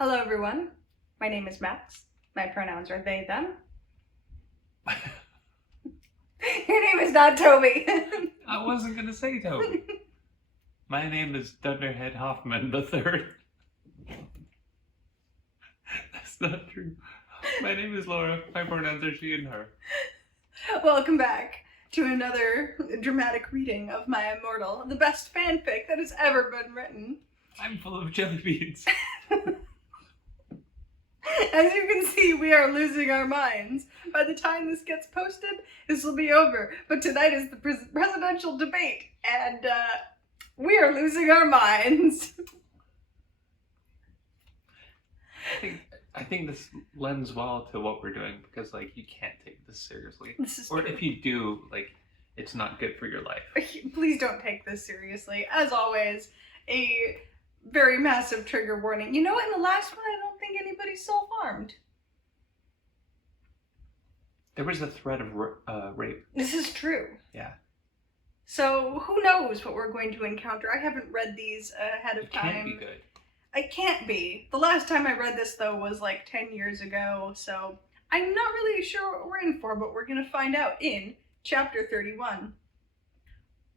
Hello everyone, my name is Max. My pronouns are they, them. Your name is not Toby. I wasn't gonna say Toby. My name is Dunderhead Hoffman the Third. That's not true. My name is Laura. My pronouns are she and her. Welcome back to another dramatic reading of my Immortal, the best fanfic that has ever been written. I'm full of jelly beans. As you can see, we are losing our minds. By the time this gets posted, this will be over. But tonight is the presidential debate, and we are losing our minds. I think this lends well to what we're doing because, you can't take this seriously. This is or true. if you do, it's not good for your life. Please don't take this seriously. As always, a very massive trigger warning. You know what? In the last one, I don't think anybody self-harmed. There was a threat of rape. This is true. Yeah. So who knows what we're going to encounter? I haven't read these ahead of time. It can't be good. I can't be. The last time I read this, though, was 10 years ago, so I'm not really sure what we're in for, but we're going to find out in Chapter 31.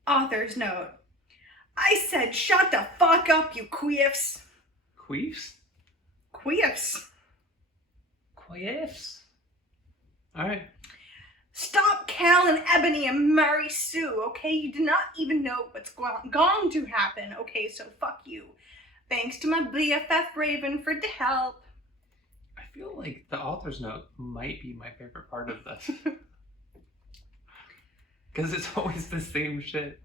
Author's note. I said shut the fuck up, you queefs. Queefs? Queefs. Queefs? Alright. Stop calling Ebony and Mary Sue, okay? You do not even know what's going to happen, okay? So fuck you. Thanks to my BFF Raven for the help. I feel like the author's note might be my favorite part of this. Because it's always the same shit.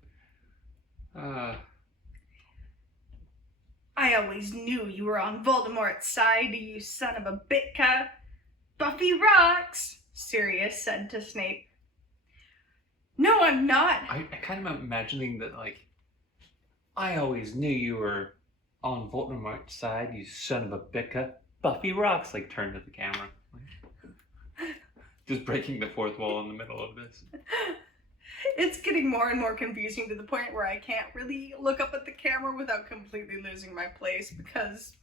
I always knew you were on Voldemort's side, you son of a bitka. Buffy rocks, Sirius said to Snape. No, I'm not. I kind of am imagining that, I always knew you were on Voldemort's side, you son of a bitka. Buffy rocks, turn to the camera. Just breaking the fourth wall in the middle of this. It's getting more and more confusing to the point where I can't really look up at the camera without completely losing my place because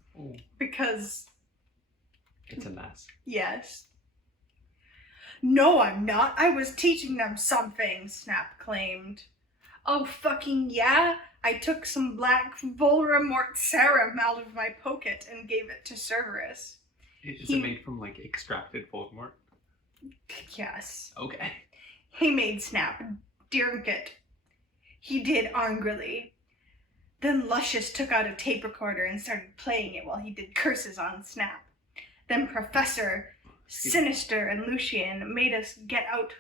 it's a mess. Yes. No, I'm not. I was teaching them something, Snap claimed. Oh, fucking yeah? I took some black Voldemort serum out of my pocket and gave it to Cerberus. Is it made from, extracted Voldemort? Yes. Okay. He made Snap drink it. He did angrily. Then Luscious took out a tape recorder and started playing it while he did curses on Snap. Then Professor Sinister and Lucian made us get out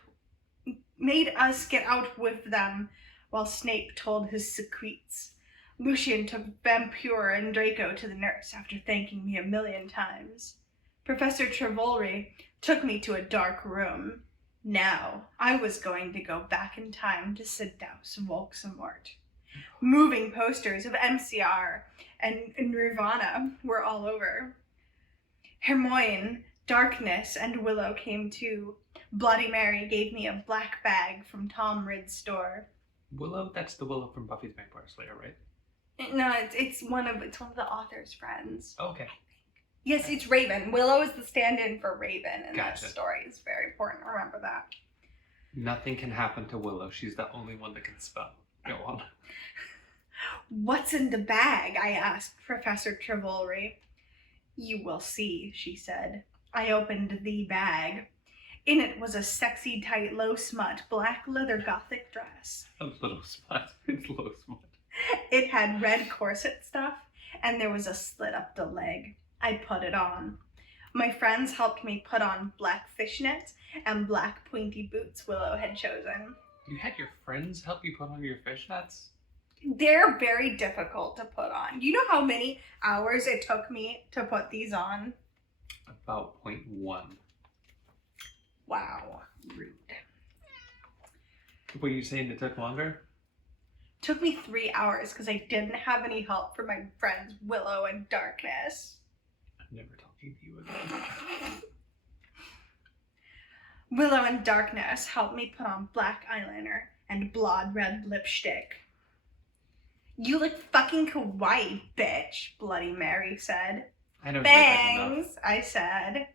with them while Snape told his secrets. Lucian took Vampire and Draco to the nurse after thanking me 1,000,000 times. Professor Trevolry took me to a dark room. Now, I was going to go back in time to seduce Voldemort. Moving posters of MCR and Nirvana were all over. Hermione, Darkness, and Willow came too. Bloody Mary gave me a black bag from Tom Ridd's store. Willow? That's the Willow from Buffy's Vampire Slayer, right? No, it's one of the author's friends. Okay. Yes, it's Raven. Willow is the stand-in for Raven in that Gotcha. story. It's very important to remember that. Nothing can happen to Willow. She's the only one that can spell. Go on. What's in the bag? I asked Professor Trevolry. You will see, she said. I opened the bag. In it was a sexy, tight, low-smut, black leather gothic dress. A little smut. It's low smut. It had red corset stuff, and there was a slit up the leg. I put it on. My friends helped me put on black fishnets and black pointy boots Willow had chosen. You had your friends help you put on your fishnets? They're very difficult to put on. You know how many hours it took me to put these on? About 0.1. Wow. Rude. Were you saying it took longer? Took me 3 hours because I didn't have any help from my friends Willow and Darkness. I'm never talking to you again. Willow and Darkness helped me put on black eyeliner and blood red lipstick. You look fucking kawaii, bitch, Bloody Mary said. I don't hear that enough. Bangs, I said.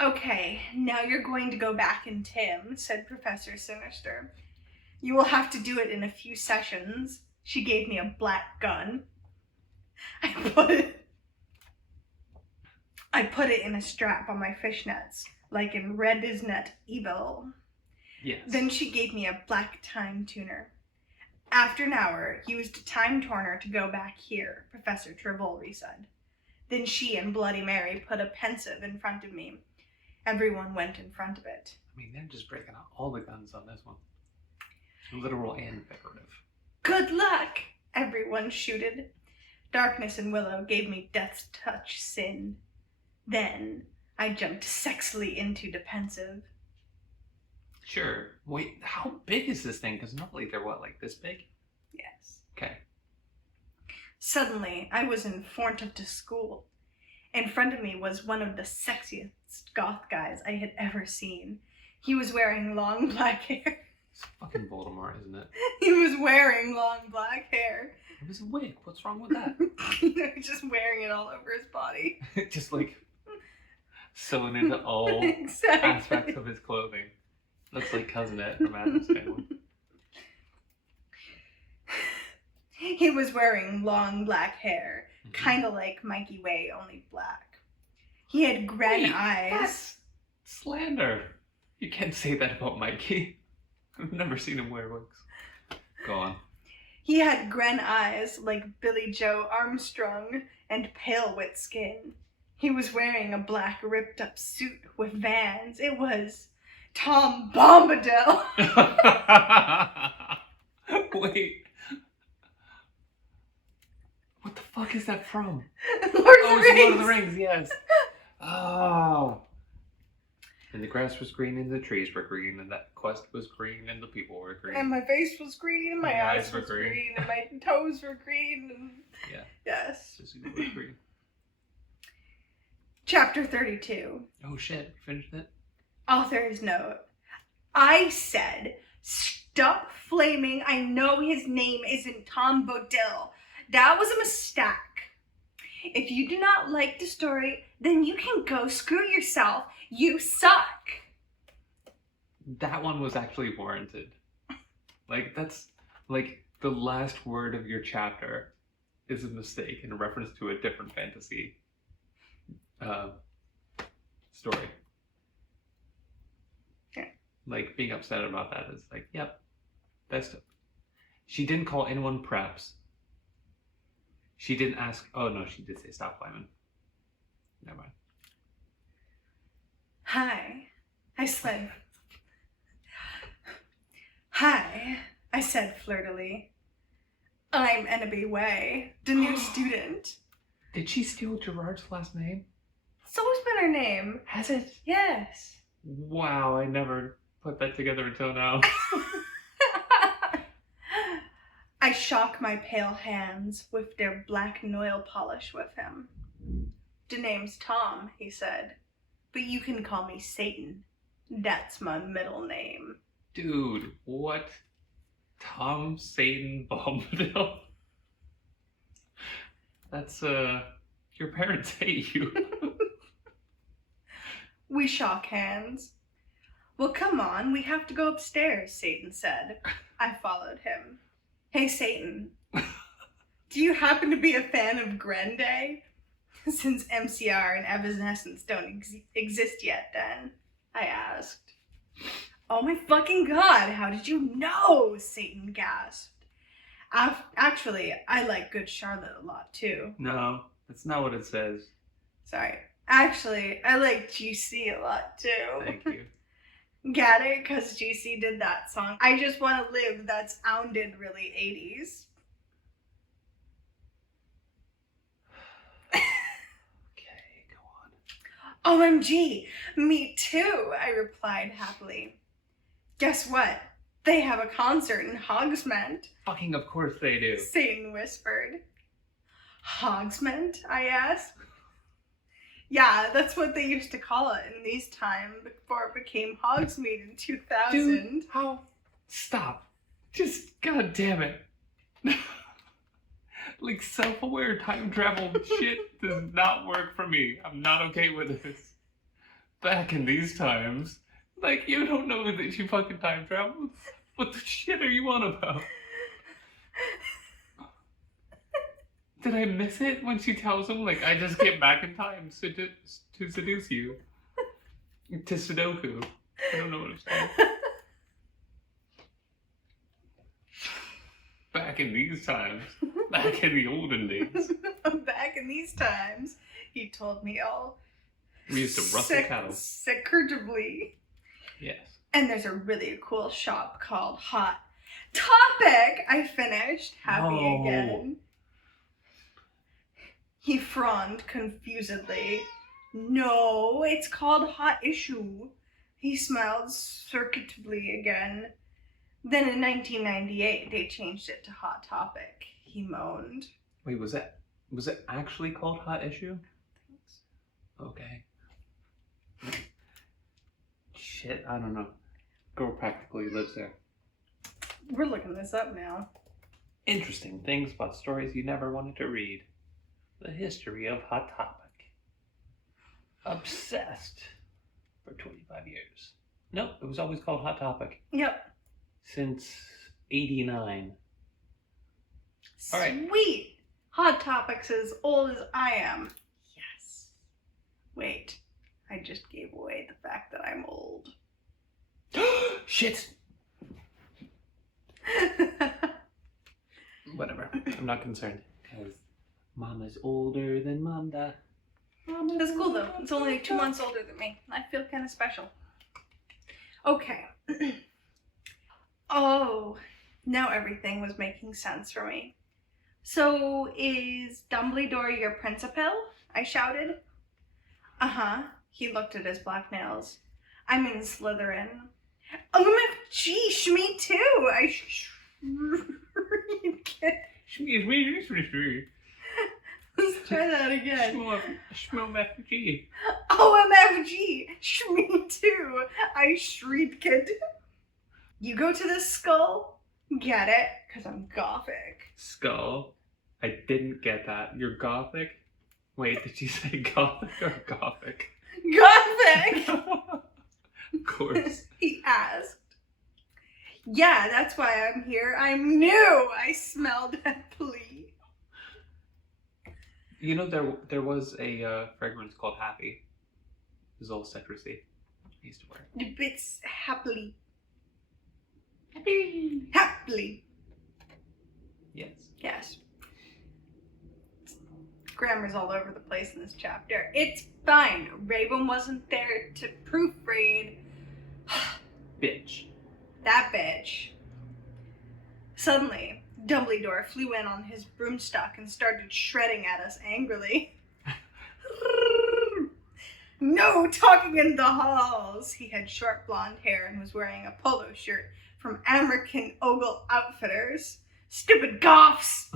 Okay, now you're going to go back in Tim, said Professor Sinister. You will have to do it in a few sessions. She gave me a black gun. I put it in a strap on my fishnets, like in Red is Net Evil. Yes. Then she gave me a black time tuner. After an hour, used a time turner to go back here, Professor Travolry said. Then she and Bloody Mary put a pensive in front of me. Everyone went in front of it. I mean, they're just breaking out all the guns on this one. Literal and figurative. Good luck! Everyone shooted. Darkness and Willow gave me Death's Touch Sin. Then I jumped sexily into defensive. Sure. Wait, how big is this thing? Because normally they're what, like this big? Yes. Okay. Suddenly, I was in front of the school. In front of me was one of the sexiest goth guys I had ever seen. He was wearing long black hair. It's fucking Voldemort, isn't it? He was wearing long black hair. It was a wig. What's wrong with that? Just wearing it all over his body. Just like sewing into all Exactly. aspects of his clothing. Looks like Cousin Ed from Addams Family. He was wearing long black hair, kind of like Mikey Way, only black. He had gren eyes. That's slander. You can't say that about Mikey. I've never seen him wear wigs. Go on. He had gren eyes like Billy Joe Armstrong and pale wet skin. He was wearing a black ripped up suit with Vans. It was Tom Bombadil. Wait. What the fuck is that from? Lord It's Lord of the Rings, yes. Oh. And the grass was green and the trees were green and that quest was green and the people were green. And my face was green and my eyes were was green. green and my toes were green. And... Yeah. Yes. Sissy was green. Chapter 32. Oh shit, finished it? Author's note. I said, stop flaming. I know his name isn't Tom Bodil. That was a mistake. If you do not like the story, then you can go screw yourself. You suck. That one was actually warranted. Like, that's, like, the last word of your chapter is a mistake in reference to a different fantasy story. Okay. Like, being upset about that is like, yep, that's it. She didn't call anyone preps. She didn't ask, oh no, she did say stop climbing. Never mind. Hi, I said flirtily. I'm Ennaby Way, the new student. Did she steal Gerard's last name? It's always been her name. Has it? Yes. Wow, I never put that together until now. I shock my pale hands with their black nail polish with him. The name's Tom, he said, but you can call me Satan. That's my middle name. Dude, what? Tom Satan Bombadil? That's, your parents hate you. We shock hands. Well, come on, we have to go upstairs, Satan said. I followed him. Hey, Satan, do you happen to be a fan of Grande? Since MCR and Evanescence don't exist yet, then, I asked. Oh my fucking god, how did you know? Satan gasped. Actually, I like Good Charlotte a lot, too. No, that's not what it says. Sorry. Actually, I like GC a lot, too. Thank you. Get it? Because GC did that song. I Just Want to Live that sounded really 80s. Okay, go on. OMG, me too, I replied happily. Guess what? They have a concert in Hogsmeade, Fucking of course they do. Satan whispered. Hogsmeade? I asked. Yeah, that's what they used to call it in these times before it became Hogsmeade in 2000. Dude, how? Stop. Just, god damn it. Like, self-aware time travel shit does not work for me. I'm not okay with this. Back in these times, like, you don't know that you fucking time traveled. What the shit are you on about? Did I miss it when she tells him, like, I just came back in time to seduce you? To Sudoku. I don't know what I'm saying. Back in these times. Back in the olden days. Back in these times, he told me all. We used to rustle cattle. Secretively. Yes. And there's a really cool shop called Hot Topic. I finished. Happy No. again. He frowned confusedly. No, it's called Hot Issue. He smiled circuitively again. Then in 1998, they changed it to Hot Topic. He moaned. Wait, was it actually called Hot Issue? Okay. Shit, I don't know. Girl practically lives there. We're looking this up now. Interesting things about stories you never wanted to read. The history of Hot Topic. Obsessed for 25 years. Nope, it was always called Hot Topic. Yep. Since 89. All right. Sweet. Hot Topic's as old as I am. Yes. Wait, I just gave away the fact that I'm old. Shit! Whatever. I'm not concerned. Because Mama's older than Manda. That's cool though. It's only 2 months older than me. I feel kind of special. Okay. Oh, now everything was making sense for me. So, is Dumbledore your principal? I shouted. Uh-huh. He looked at his black nails. I'm in Slytherin. OMG, me too! I Shmee. Let's try that again. Shmomfg. OMFG, me too! I shrieked. You go to the skull? Get it? Because I'm gothic. Skull? I didn't get that. You're gothic? Wait, did you say gothic or gothic? Gothic! Of course. He asked. Yeah, that's why I'm here. I'm new! I smelled happily. You know, there was a fragrance called Happy. It was all citrusy. I used to wear it. It's happily. Happy. Happily. Yes. Yes. Grammar's all over the place in this chapter. It's fine. Raven wasn't there to proofread. Bitch. That bitch. Suddenly, Dumbledore flew in on his broomstick and started shredding at us angrily. No talking in the halls! He had short blonde hair and was wearing a polo shirt from American Ogle Outfitters. Stupid goths!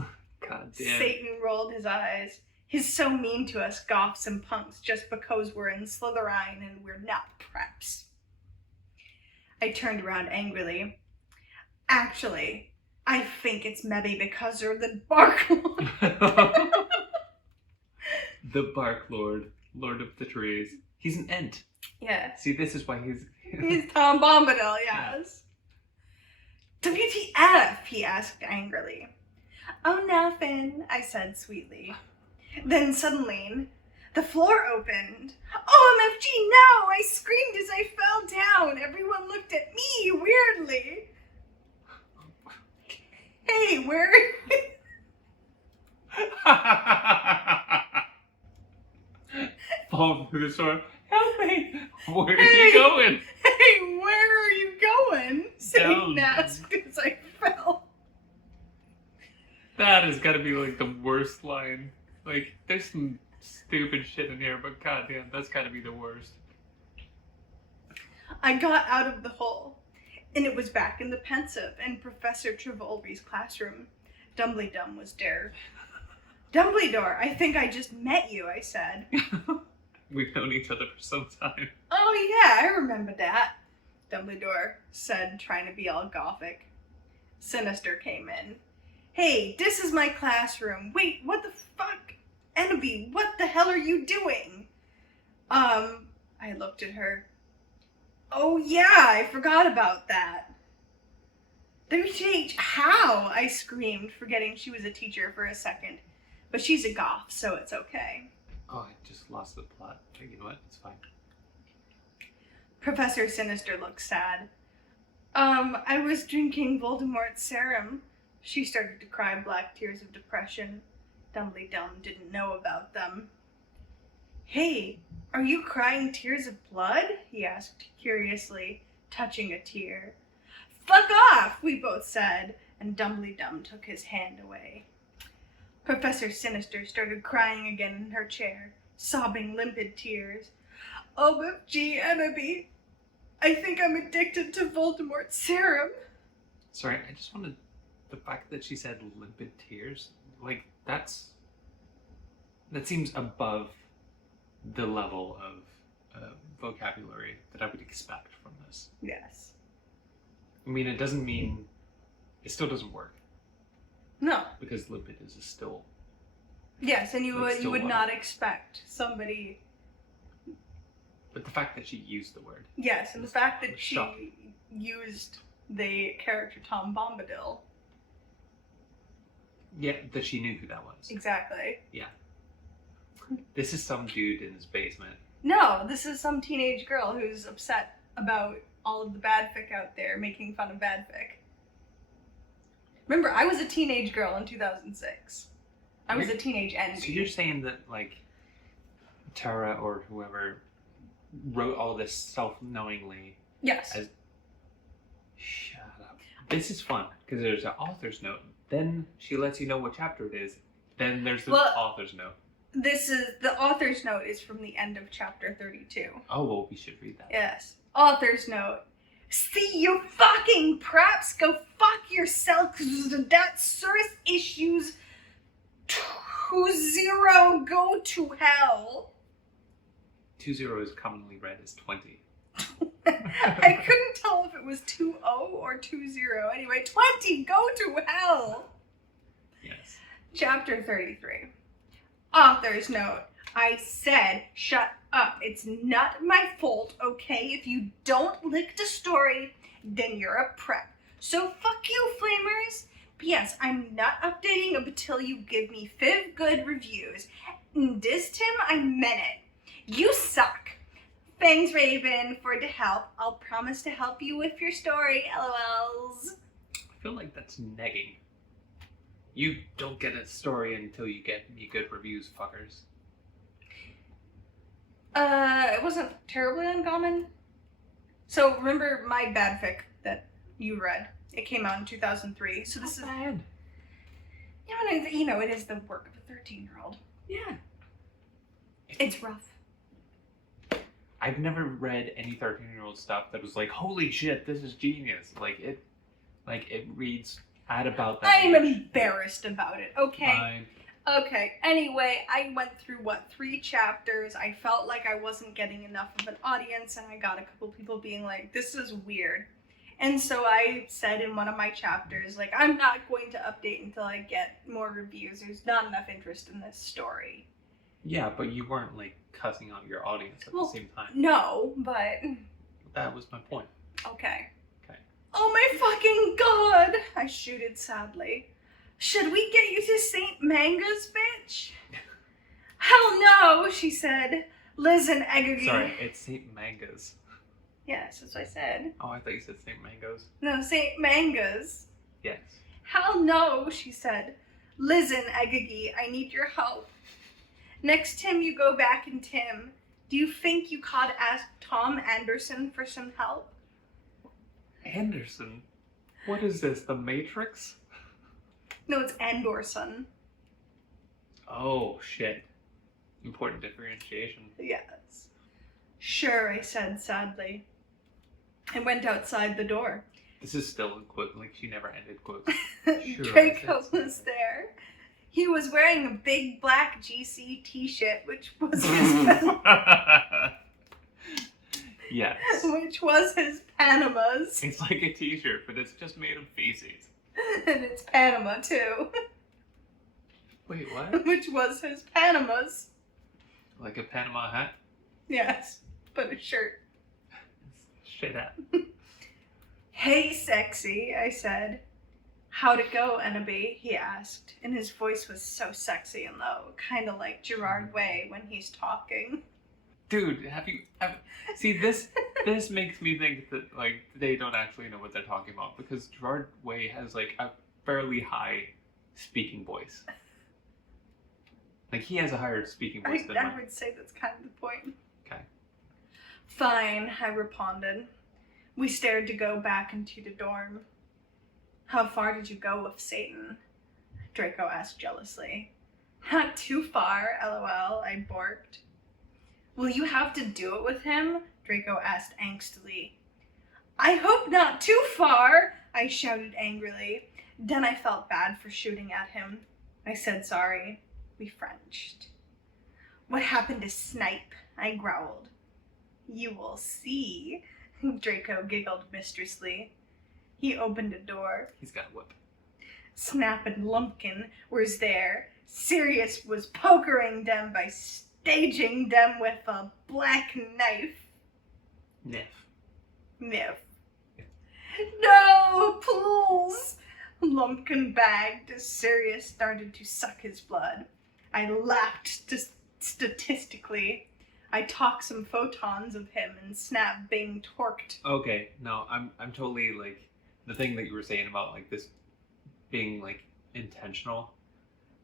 God damn. Satan rolled his eyes. He's so mean to us goths and punks just because we're in Slytherin and we're not preps. I turned around angrily. Actually, I think it's maybe because you're the Bark Lord. The Bark Lord. Lord of the Trees. He's an Ent. Yes. See, this is why he's... He's Tom Bombadil, yes. WTF? He asked angrily. Oh, nothing, I said sweetly. Then suddenly, the floor opened. OMFG, no! I screamed as I fell down. Everyone looked at me weirdly. Hey, where are you? Fall through the door. Help me! Where are you going? Hey, where are you going? Satan Down. asked as I fell. That has got to be like the worst line. Like, there's some stupid shit in here, but goddamn, that's got to be the worst. I got out of the hole, and it was back in the pensive and Professor Trivolri's classroom. Dumbledore was there. Dumbledore, I think I just met you, I said. We've known each other for some time. Oh yeah, I remember that, Dumbledore said, trying to be all gothic. Sinister came in. Hey, this is my classroom. Wait, what the fuck? Envy, what the hell are you doing? I looked at her. Oh yeah, I forgot about that. WTH, how? I screamed, forgetting she was a teacher for a second. But she's a goth, so it's okay. Oh, I just lost the plot. You know what? It's fine. Professor Sinister looked sad. I was drinking Voldemort's serum. She started to cry black tears of depression. Dumbly Dumb didn't know about them. Hey, are you crying tears of blood? He asked curiously, touching a tear. Fuck off, we both said, and Dumbly Dumb took his hand away. Professor Sinister started crying again in her chair, sobbing limpid tears. OMG, Enemy, I think I'm addicted to Voldemort's serum. Sorry, I just wanted... The fact that she said limpid tears, like, that seems above the level of vocabulary that I would expect from this. Yes. I mean, it doesn't mean... It still doesn't work. No. Because limpid is a still... Yes, and you Like, would still not expect somebody... But the fact that she used the word... Yes, and the fact that she shocking. used the character Tom Bombadil. Yeah, that she knew who that was. Exactly. This is some dude in his basement. No, this is some teenage girl who's upset about all of the badfic out there making fun of badfic. Remember, I was a teenage girl in 2006. I was a teenage envy. So you're saying that, like, Tara or whoever wrote all this self-knowingly... Yes. Shut up. This is fun, because there's an author's note. Then she lets you know what chapter it is. Then there's the author's note. The author's note is from the end of chapter 32. Oh, well, we should read that. Yes. Author's note. See, you fucking preps, go fuck yourself, cause that source issues 20 go to hell. 20 is commonly read as 20. I couldn't tell if it was 20 or 20. Anyway, 20 go to hell. Yes. Chapter 33. Author's note. I said, shut up. It's not my fault, okay? If you don't lick the story, then you're a prep. So fuck you, Flamers. P.S. I'm not updating until you give me 5 good reviews. And this, Tim, I meant it. You suck. Thanks, Raven, for the help. I'll promise to help you with your story, LOLs. I feel like that's negging. You don't get a story until you get me good reviews, fuckers. It wasn't terribly uncommon. So remember my badfic that you read? It came out in 2003. So this is bad. You know, it is the work of a 13-year-old. Yeah. It's rough. I've never read any 13-year-old stuff that was like, holy shit, this is genius. It reads at about that I'm age. embarrassed about it, okay? Fine. Okay, anyway, I went through, 3 chapters. I felt like I wasn't getting enough of an audience, and I got a couple people being like, this is weird. And so I said in one of my chapters, like, I'm not going to update until I get more reviews. There's not enough interest in this story. Yeah, but you weren't, like, cussing out your audience at the same time. No, but... That was my point. Okay. Okay. Oh my fucking god! I shooted sadly. Should we get you to St. Manga's, bitch? Hell no, she said. Liz and Eggy. Sorry, it's St. Mangas. Yes, that's what I said. Oh, I thought you said St. Mangoes. No, St. Manga's. Yes. Hell no, she said. Listen, Eggy, I need your help. Next time you go back in Tim, do you think you could ask Tom Anderson for some help? Anderson? What is this, The Matrix? No, it's Anderson. Oh, shit. Important differentiation. Yes. Sure, I said sadly. I went outside the door. This is still in quote, like she never ended quotes. Sure, Draco was there. He was wearing a big black GC t-shirt, which was his Yes. which was his Panamas. It's like a t-shirt, but it's just made of feces. And it's Panama too. Wait, what? Which was his Panamas. Like a Panama hat? Yes, but a shirt. Shit hat. Hey, sexy, I said. How'd it go, Ennaby? He asked, and his voice was so sexy and low, kind of like Gerard Way when he's talking. Dude, see this makes me think that like they don't actually know what they're talking about, because Gerard Way has like a fairly high speaking voice. Like he has a higher speaking voice than I mine. would say that's kind of the point. Okay. Fine, I responded. We stared to go back into the dorm. How far did you go with Satan? Draco asked jealously. Not too far, lol, I borked. Will you have to do it with him? Draco asked angstily. I hope not too far, I shouted angrily. Then I felt bad for shooting at him. I said sorry. We Frenched. What happened to Snipe? I growled. You will see, Draco giggled mistressly. He opened a door. He's got a whip. Snap and Lumpkin was there. Sirius was pokering them by staging them with a black knife. Niff. No, please! Lumpkin bagged as Sirius started to suck his blood. I laughed statistically. I talked some photons of him and Snap being torqued. Okay, no, I'm totally like the thing that you were saying about like this being like intentional.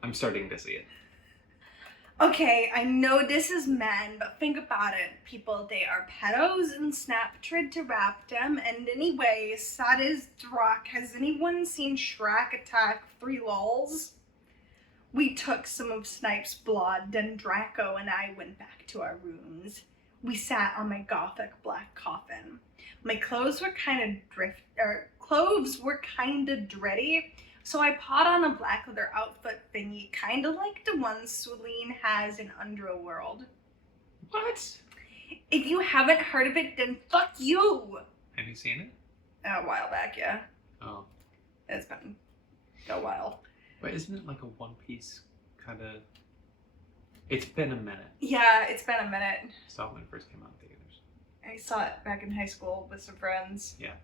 I'm starting to see it. Okay, I know this is men, but think about it. People, they are pedos and Snap tried to rap them. And anyway, sad as rock, has anyone seen Shrek Attack 3 Lols? We took some of Snipe's blood, then Draco and I went back to our rooms. We sat on my gothic black coffin. My clothes were kind of dready, so I put on a black leather outfit thingy, kind of like the ones Celine has in Underworld. What? If you haven't heard of it, then fuck you! Have you seen it? A while back, yeah. Oh. It's been a while. But isn't it like a One Piece kind of... It's been a minute. Yeah, it's been a minute. I saw it when it first came out in theaters. I saw it back in high school with some friends. Yeah.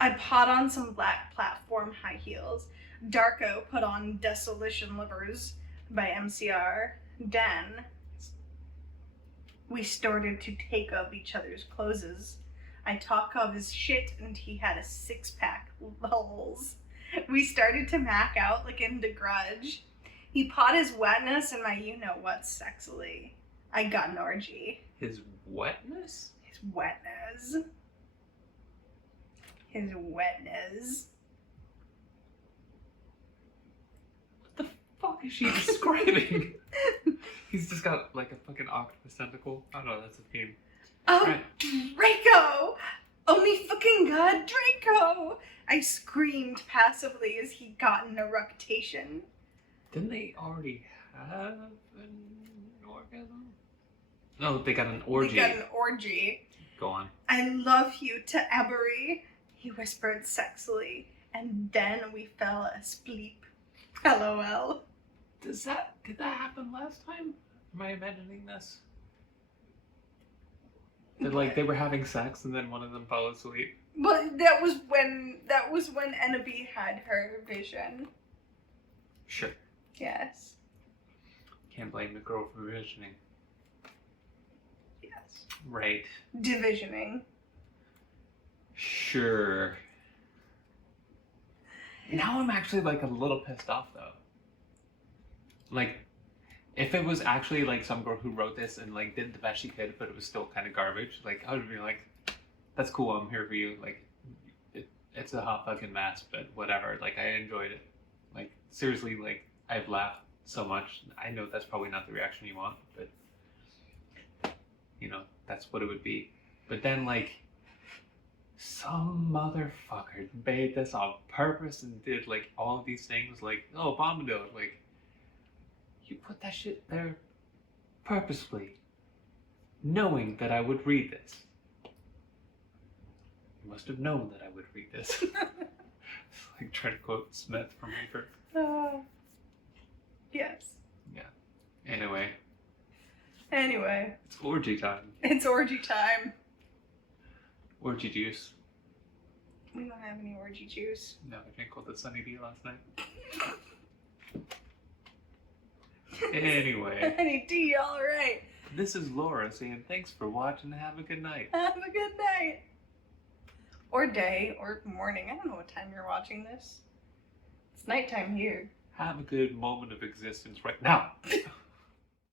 I put on some black platform high heels. Darko put on Desolation Livers by MCR. Then we started to take off each other's clothes. I talk of his shit and he had a 6-pack. Lols. We started to mac out like in The Grudge. He put his wetness in my you-know-what sexily. I got an orgy. His wetness? His wetness. His wetness. What the fuck is she describing? He's just got like a fucking octopus tentacle. I don't know, that's a theme. Oh, Right. Draco! Oh me fucking god, Draco! I screamed passively as he got an eructation. Didn't they already have an orgasm? No, they got an orgy. They got an orgy. Go on. I love you to Ebery, he whispered sexily, and then we fell asleep. LOL. Did that happen last time? Am I imagining this? That like they were having sex and then one of them fell asleep? Well, that was when Ennaby had her vision. Sure. Yes. Can't blame the girl for visioning. Yes. Right. Divisioning. Sure. Now I'm actually like a little pissed off though. Like, if it was actually like some girl who wrote this and like did the best she could, but it was still kind of garbage, like I would be like, that's cool, I'm here for you. Like, it's a hot fucking mess, but whatever. Like, I enjoyed it. Like, seriously, like, I've laughed so much. I know that's probably not the reaction you want, but you know, that's what it would be. But then like, some motherfucker made this on purpose and did like all of these things, like, oh, Bombadil, like, you put that shit there purposefully, knowing that I would read this. You must have known that I would read this. Like try to quote Smith from Reaper. Yes. Anyway, Anyway, it's orgy time. it's orgy time. Orgy juice. We don't have any orgy juice. No, I drank all the Sunny D last night. Anyway, Any D, all right. this is Laura saying thanks for watching. Have a good night. Have a good night. Or day, or morning. I don't know what time you're watching this. It's nighttime here. Have a good moment of existence right now.